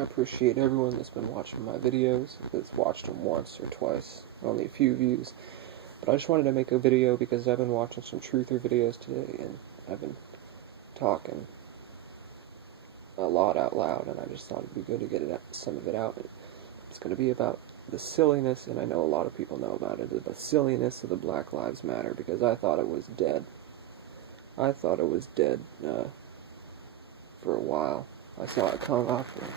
I appreciate everyone that's been watching my videos, that's watched them once or twice, only a few views. But I just wanted to make a video because I've been watching some truther videos today, and I've been talking a lot out loud, and I just thought it'd be good to get some of it out. It's going to be about the silliness, and I know a lot of people know about it, the silliness of the Black Lives Matter, because I thought it was dead. I thought it was dead for a while. I saw it come up, and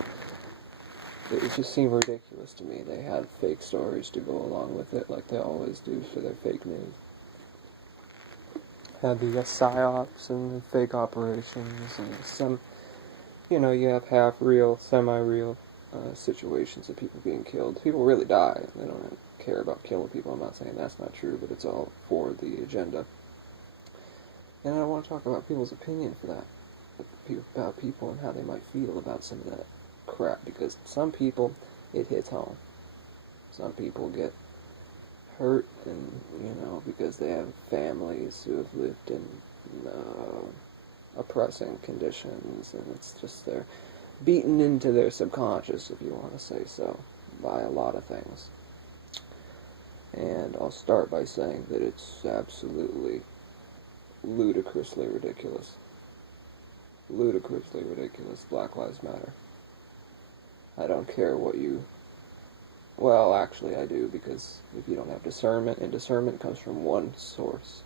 it just seemed ridiculous to me. They had fake stories to go along with it, like they always do for their fake news. Had the psyops and the fake operations, and some, you have half real, semi-real situations of people being killed. People really die. They don't care about killing people. I'm not saying that's not true, but it's all for the agenda. And I want to talk about people's opinion for that, about people and how they might feel about some of that crap, because some people, it hits home. Some people get hurt, and, because they have families who have lived in oppressing conditions, and it's just they're beaten into their subconscious, if you want to say so, by a lot of things. And I'll start by saying that it's absolutely ludicrously ridiculous. Ludicrously ridiculous. Black Lives Matter. I don't care what you... Well, actually I do, because if you don't have discernment, and discernment comes from one source.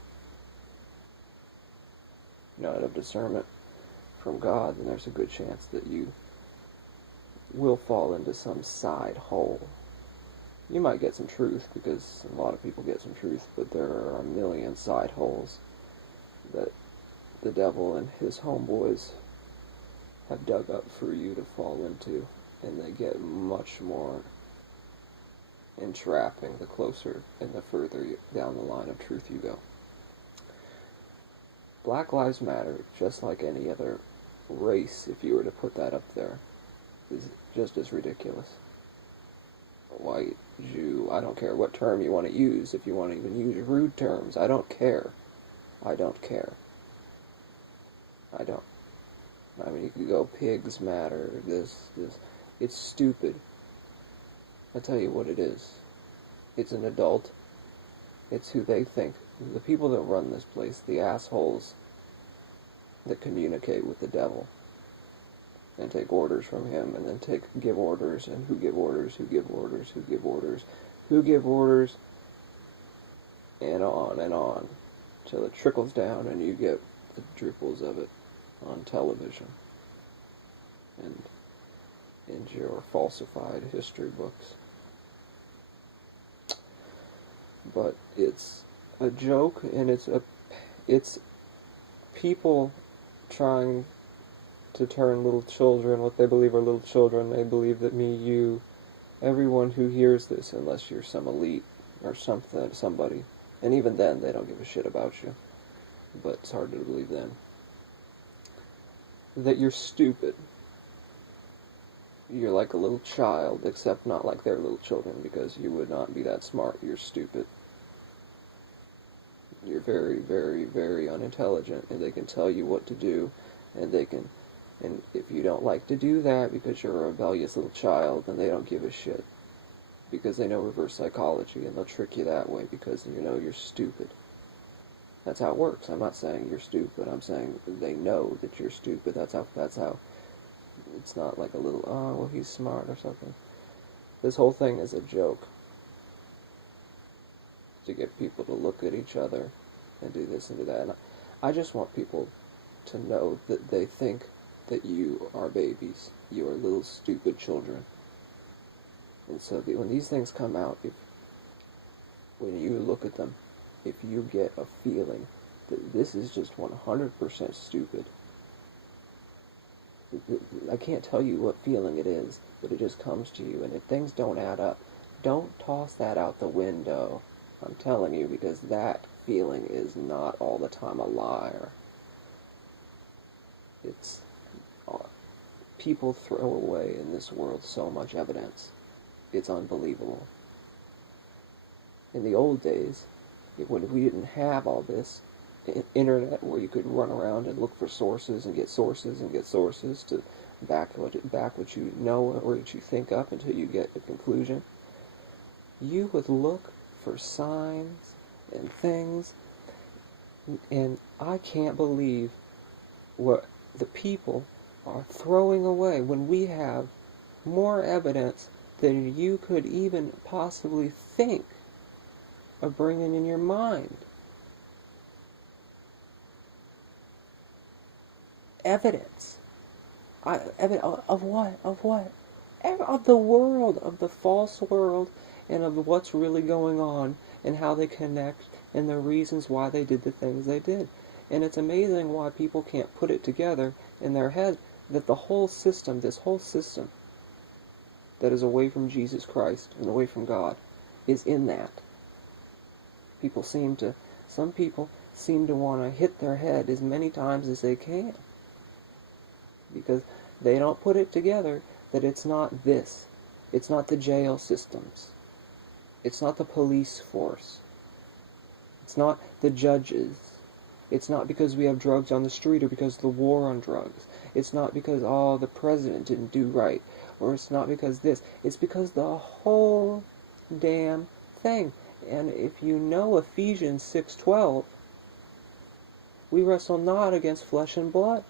If you don't have discernment from God, then there's a good chance that you will fall into some side hole. You might get some truth, because a lot of people get some truth, but there are a million side holes that the devil and his homeboys have dug up for you to fall into, and they get much more entrapping the closer and the further down the line of truth you go. Black Lives Matter, just like any other race, if you were to put that up there, is just as ridiculous. White, Jew, I don't care what term you want to use. If you want to even use rude terms, I don't care. I don't care. I don't. I mean, you could go pigs matter, this. It's stupid. I tell you what it is. It's an adult. It's who they think. The people that run this place, the assholes that communicate with the devil and take orders from him, and then give orders, and who give orders, who give orders, who give orders, who give orders, and on, till it trickles down and you get the dripples of it on television and into your falsified history books. But it's a joke, and it's people trying to turn little children, what they believe are little children. They believe that me, you, everyone who hears this, unless you're some elite or somebody, and even then they don't give a shit about you, but it's hard to believe then, that you're stupid. You're like a little child, except not like they're little children, because you would not be that smart. You're stupid. You're very, very, very unintelligent, and they can tell you what to do, and if you don't like to do that because you're a rebellious little child, then they don't give a shit, because they know reverse psychology, and they'll trick you that way because you're stupid. That's how it works. I'm not saying you're stupid. I'm saying they know that you're stupid. That's how. It's not like a little, oh, well, he's smart or something. This whole thing is a joke to get people to look at each other and do this and do that. And I just want people to know that they think that you are babies. You are little stupid children. And so when these things come out, when you look at them, if you get a feeling that this is just 100% stupid, I can't tell you what feeling it is, but it just comes to you, and if things don't add up, don't toss that out the window. I'm telling you, because that feeling is not all the time a liar. It's... people throw away in this world so much evidence. It's unbelievable. In the old days, when we didn't have all this internet where you could run around and look for sources and get sources and get sources to back what you know or what you think up until you get a conclusion, you would look for signs and things, and I can't believe what the people are throwing away when we have more evidence than you could even possibly think of bringing in your mind. Evidence. Of what? Of what? Of the world, of the false world, and of what's really going on, and how they connect, and the reasons why they did the things they did. And it's amazing why people can't put it together in their head that the whole system, this whole system that is away from Jesus Christ and away from God, is in that. Some people seem to want to hit their head as many times as they can, because they don't put it together that it's not this. It's not the jail systems. It's not the police force. It's not the judges. It's not because we have drugs on the street or because of the war on drugs. It's not because, the president didn't do right. Or it's not because this. It's because the whole damn thing. And if you know Ephesians 6:12, we wrestle not against flesh and blood.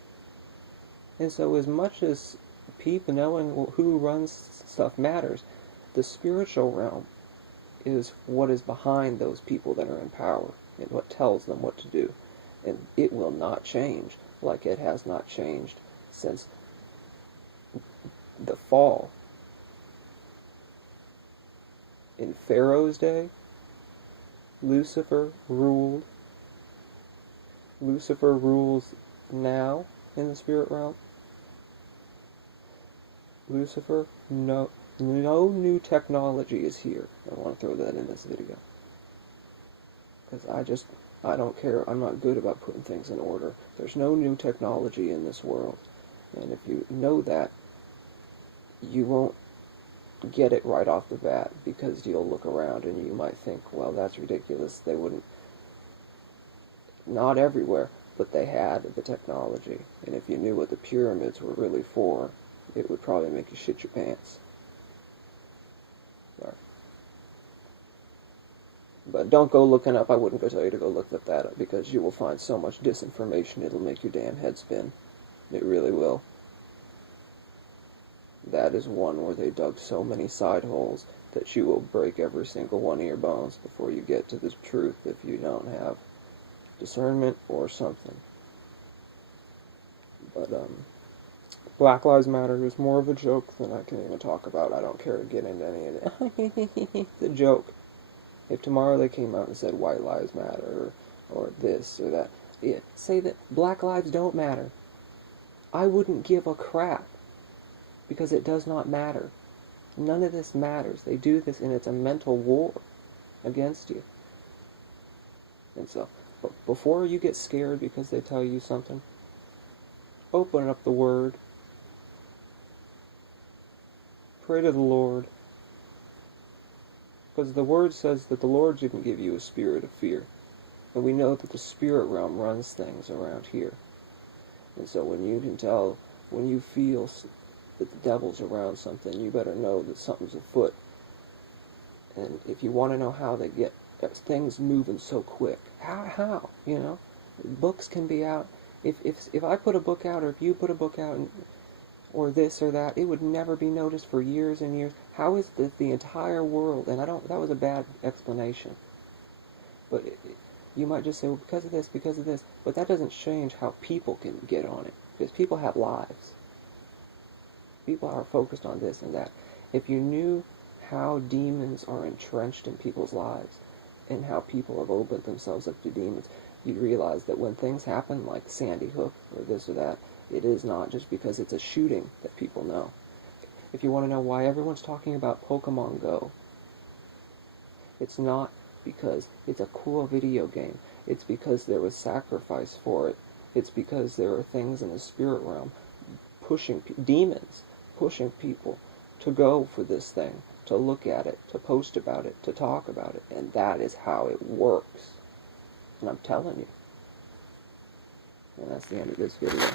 And so as much as people knowing who runs stuff matters, the spiritual realm is what is behind those people that are in power and what tells them what to do. And it will not change like it has not changed since the fall. In Pharaoh's day, Lucifer ruled. Lucifer rules now in the spirit realm. Lucifer, no new technology is here. I want to throw that in this video. Because I don't care. I'm not good about putting things in order. There's no new technology in this world. And if you know that, you won't get it right off the bat, because you'll look around and you might think, well, that's ridiculous. They wouldn't. Not everywhere, but they had the technology. And if you knew what the pyramids were really for, it would probably make you shit your pants. Sorry. But don't go looking up. I wouldn't go tell you to go look that up, because you will find so much disinformation it'll make your damn head spin. It really will. That is one where they dug so many side holes that you will break every single one of your bones before you get to the truth if you don't have discernment or something. But, Black Lives Matter is more of a joke than I can even talk about. I don't care to get into any of it. It's a joke. If tomorrow they came out and said White Lives Matter, or this or that, say that Black Lives don't matter, I wouldn't give a crap, because it does not matter. None of this matters. They do this, and it's a mental war against you. And so, before you get scared because they tell you something, open up the Word. Pray to the Lord. Because the Word says that the Lord didn't give you a spirit of fear. And we know that the spirit realm runs things around here. And so when you can tell, when you feel that the devil's around something, you better know that something's afoot. And if you want to know how they get things moving so quick, how, you know? Books can be out. If I put a book out, or if you put a book out, or this or that, it would never be noticed for years and years. How is the entire world, and that was a bad explanation. But you might just say, well, because of this, but that doesn't change how people can get on it, because people have lives. People are focused on this and that. If you knew how demons are entrenched in people's lives, and how people have opened themselves up to demons, you'd realize that when things happen, like Sandy Hook, or this or that, it is not just because it's a shooting that people know. If you want to know why everyone's talking about Pokemon Go, it's not because it's a cool video game. It's because there was sacrifice for it. It's because there are things in the spirit realm pushing demons, pushing people to go for this thing, to look at it, to post about it, to talk about it. And that is how it works. And I'm telling you. And that's the end of this video.